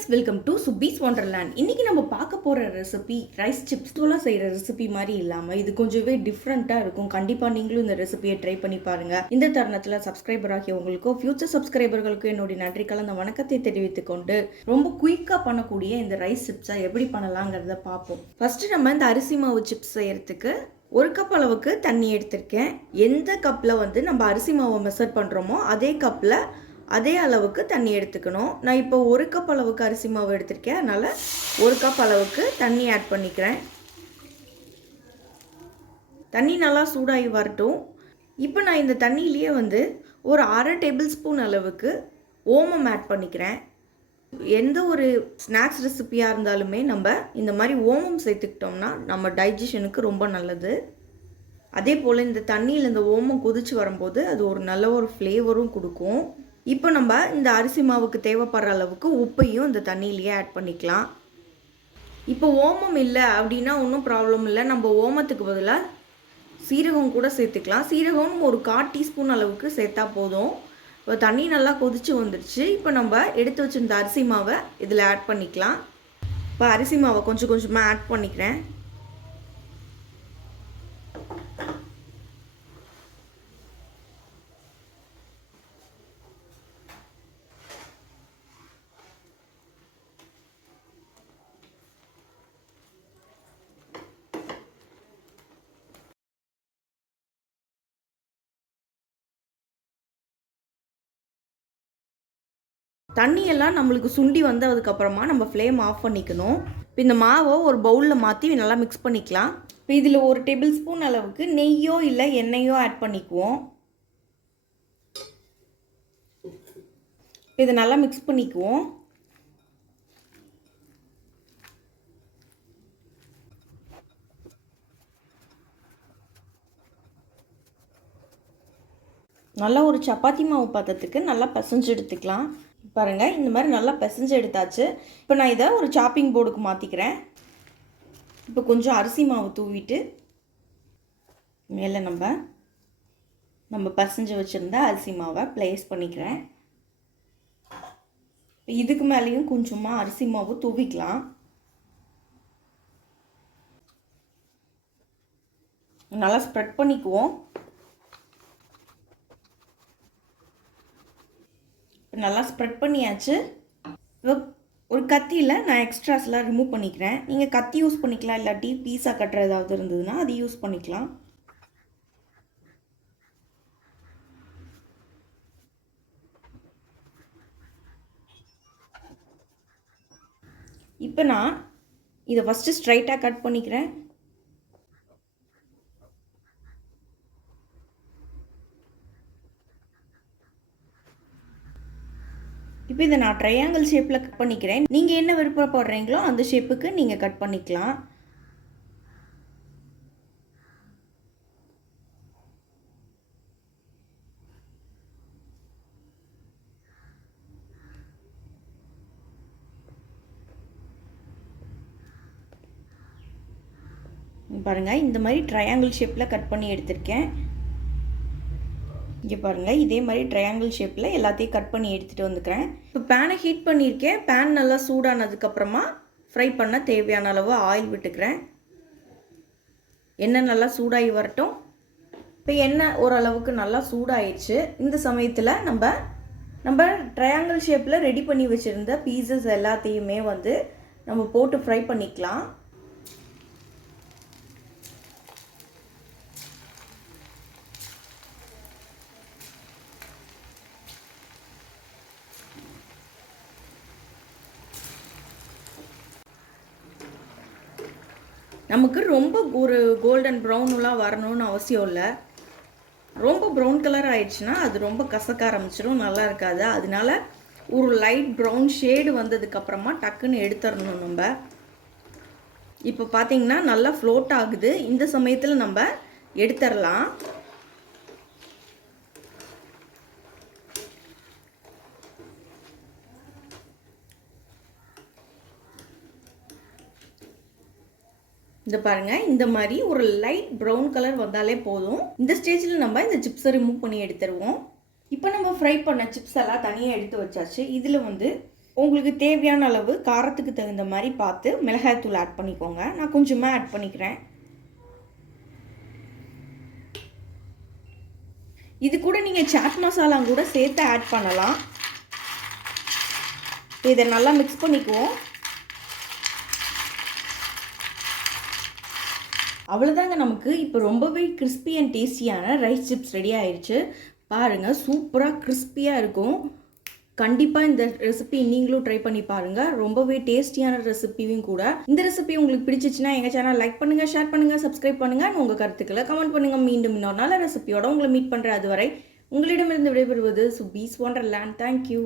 Friends, welcome to சுப்பீஸ் wonderland. இன்றைக்கி நம்ம பார்க்க போகிற ரெசிபி ரைஸ் சிப்ஸ் தூளாக செய்கிற ரெசிபி மாதிரி இல்லாமல் இது கொஞ்சமே டிஃப்ரெண்ட்டாக இருக்கும். கண்டிப்பாக நீங்களும் இந்த ரெசிபியை ட்ரை பண்ணி பாருங்கள். இந்த தருணத்தில் சப்ஸ்கிரைபர் ஆகிய உங்களுக்கும் ஃபியூச்சர் சப்ஸ்கிரைபர்களுக்கும் என்னுடைய நன்றி கலந்த வணக்கத்தை தெரிவித்துக் கொண்டு ரொம்ப குயிக்காக பண்ணக்கூடிய இந்த ரைஸ் சிப்ஸை எப்படி பண்ணலாங்கிறத பார்ப்போம். ஃபஸ்ட்டு நம்ம இந்த அரிசி மாவு சிப்ஸ் செய்கிறதுக்கு 1 கப் அளவுக்கு தண்ணி எடுத்திருக்கேன். எந்த கப்பில் நம்ம அரிசி மாவை மெஷர் பண்ணுறோமோ அதே கப்பில் அதே அளவுக்கு தண்ணி எடுத்துக்கணும். நான் இப்போ 1 கப் அளவுக்கு அரிசி மாவு எடுத்திருக்கேன், அதனால் 1 கப் அளவுக்கு தண்ணி ஆட் பண்ணிக்கிறேன். தண்ணி நல்லா சூடாகி வரட்டும். இப்போ நான் இந்த தண்ணியிலேயே ஒரு 1/2 டேபிள் ஸ்பூன் அளவுக்கு ஓமம் ஆட் பண்ணிக்கிறேன். எந்த ஒரு ஸ்நாக்ஸ் ரெசிபியாக இருந்தாலுமே நம்ம இந்த மாதிரி ஓமம் சேர்த்துக்கிட்டோம்னா நம்ம டைஜஷனுக்கு ரொம்ப நல்லது. அதே போல் இந்த தண்ணியில் இந்த ஓமம் கொதிச்சு வரும்போது அது ஒரு நல்ல ஒரு ஃப்ளேவரும் கொடுக்கும். இப்போ நம்ம இந்த அரிசி மாவுக்கு தேவைப்படுற அளவுக்கு உப்பையும் இந்த தண்ணியிலேயே ஆட் பண்ணிக்கலாம். இப்போ ஓமம் இல்லை அப்படின்னா ஒன்றும் ப்ராப்ளம் இல்லை. நம்ம ஓமத்துக்கு பதிலாக சீரகம் கூட சேர்த்துக்கலாம். சீரகம் ஒரு 1/4 டீஸ்பூன் அளவுக்கு சேர்த்தா போதும். இப்போ தண்ணி நல்லா கொதிச்சு வந்துடுச்சு. இப்போ நம்ம எடுத்து வச்சுருந்த அரிசி மாவை இதில் ஆட் பண்ணிக்கலாம். இப்போ அரிசி மாவை கொஞ்சம் கொஞ்சமாக ஆட் பண்ணிக்கிறேன். தண்ணியெல்லாம் நம்மளுக்கு சுண்டி வந்ததுக்கப்புறமா நம்ம ஃப்ளேம் ஆஃப் பண்ணிக்கணும். இப்போ இந்த மாவை ஒரு பவுலில் மாற்றி நல்லா மிக்ஸ் பண்ணிக்கலாம். இப்போ இதில் 1 டேபிள் ஸ்பூன் அளவுக்கு நெய்யோ இல்லை எண்ணெயோ ஆட் பண்ணிக்குவோம். இதை நல்லா மிக்ஸ் பண்ணிக்குவோம். நல்லா ஒரு சப்பாத்தி மாவு பதத்துக்கு நல்லா பிசைஞ்சு எடுத்துக்கலாம். பாருங்கள், இந்த மாதிரி நல்லா பிசைஞ்சு எடுத்தாச்சு. இப்போ நான் இதை ஒரு சாப்பிங் போர்டுக்கு மாற்றிக்கிறேன். இப்போ கொஞ்சம் அரிசி மாவு தூவிட்டு மேலே நம்ம பிசைஞ்சு வச்சுருந்த அரிசி மாவை ப்ளேஸ் பண்ணிக்கிறேன். இதுக்கு மேலேயும் கொஞ்சமாக அரிசி மாவு தூவிக்கலாம். நல்லா ஸ்ப்ரெட் பண்ணிக்குவோம். நல்லா ஸ்ப்ரெட் பண்ணியாச்சு. ஒரு கத்தியில் நான் எக்ஸ்ட்ராஸ்லாம் ரிமூவ் பண்ணிக்கிறேன். நீங்கள் கத்தி யூஸ் பண்ணிக்கலாம், இல்லாட்டி பீஸா கட்டுற ஏதாவது இருந்ததுன்னா அது யூஸ் பண்ணிக்கலாம். இப்போ நான் இதை ஃபஸ்ட்டு ஸ்ட்ரைட்டாக கட் பண்ணிக்கிறேன். இப்போ இதை நான் ட்ரையாங்கிள் ஷேப்பில் கட் பண்ணிக்கிறேன். நீங்கள் என்ன விருப்பப்படுறீங்களோ அந்த ஷேப்புக்கு நீங்கள் கட் பண்ணிக்கலாம். பாருங்கள், இந்த மாதிரி ட்ரையாங்கிள் ஷேப்பில் கட் பண்ணி எடுத்திருக்கேன். இங்கே பாருங்கள், இதே மாதிரி ட்ரையாங்கிள் ஷேப்பில் எல்லாத்தையும் கட் பண்ணி எடுத்துகிட்டு வந்துக்கிறேன். இப்போ பேனை ஹீட் பண்ணியிருக்கேன். பேன் நல்லா சூடானதுக்கப்புறமா ஃப்ரை பண்ண தேவையான அளவு ஆயில் விட்டுக்கிறேன். எண்ணெய் நல்லா சூடாகி வரட்டும். இப்போ எண்ணெய் ஓரளவுக்கு நல்லா சூடாயிடுச்சு. இந்த சமயத்தில் நம்ம ட்ரையாங்கிள் ஷேப்பில் ரெடி பண்ணி வச்சுருந்த பீசஸ் எல்லாத்தையுமே நம்ம போட்டு ஃப்ரை பண்ணிக்கலாம். நமக்கு ரொம்ப ஒரு கோல்டன் ப்ரௌன்லாம் வரணும்னு அவசியம் இல்லை. ரொம்ப ப்ரௌன் கலர் ஆயிடுச்சுன்னா அது ரொம்ப கசக்க ஆரம்பிச்சிடும், நல்லா இருக்காது. அதனால ஒரு லைட் ப்ரௌன் ஷேடு வந்ததுக்கப்புறமா டக்குன்னு எடுத்துடணும் நம்ம. இப்போ பார்த்தீங்கன்னா நல்லா ஃப்ளோட் ஆகுது. இந்த சமயத்தில் நம்ம எடுத்துடலாம். இந்த பாருங்கள், இந்த மாதிரி ஒரு லைட் ப்ரௌன் கலர் வந்தாலே போதும். இந்த ஸ்டேஜில் நம்ம இந்த சிப்ஸை ரிமூவ் பண்ணி எடுத்துருவோம். இப்போ நம்ம ஃப்ரை பண்ண சிப்ஸ் எல்லாம் தனியாக எடுத்து வச்சாச்சு. இதில் உங்களுக்கு தேவையான அளவு காரத்துக்கு தகுந்த மாதிரி பார்த்து மிளகாய்த்தூள் ஆட் பண்ணிக்கோங்க. நான் கொஞ்சமாக ஆட் பண்ணிக்கிறேன். இது கூட நீங்கள் சாட் மசாலா கூட சேர்த்து ஆட் பண்ணலாம். இதை நல்லா மிக்ஸ் பண்ணிக்குவோம். அவ்வளோதாங்க, நமக்கு இப்போ ரொம்பவே கிறிஸ்பி அண்ட் டேஸ்டியான ரைஸ் சிப்ஸ் ரெடி ஆயிடுச்சு. பாருங்கள், சூப்பராக கிறிஸ்பியாக இருக்கும். கண்டிப்பாக இந்த ரெசிபி நீங்களும் ட்ரை பண்ணி பாருங்கள். ரொம்பவே டேஸ்டியான ரெசிபியும் கூட. இந்த ரெசிபி உங்களுக்கு பிடிச்சிச்சுன்னா எங்கள் சேனல் லைக் பண்ணுங்கள், ஷேர் பண்ணுங்கள், சப்ஸ்கிரைப் பண்ணுங்கள். உங்கள் கருத்துக்களை கமெண்ட் பண்ணுங்கள். மீண்டும் இன்னொரு நல்ல ரெசிபியோட உங்களை மீட் பண்ணுற அதுவரை உங்களிடமிருந்து விடைபெறுவது சுபீஸ் ஒண்டர்லேண்ட். தேங்க்யூ.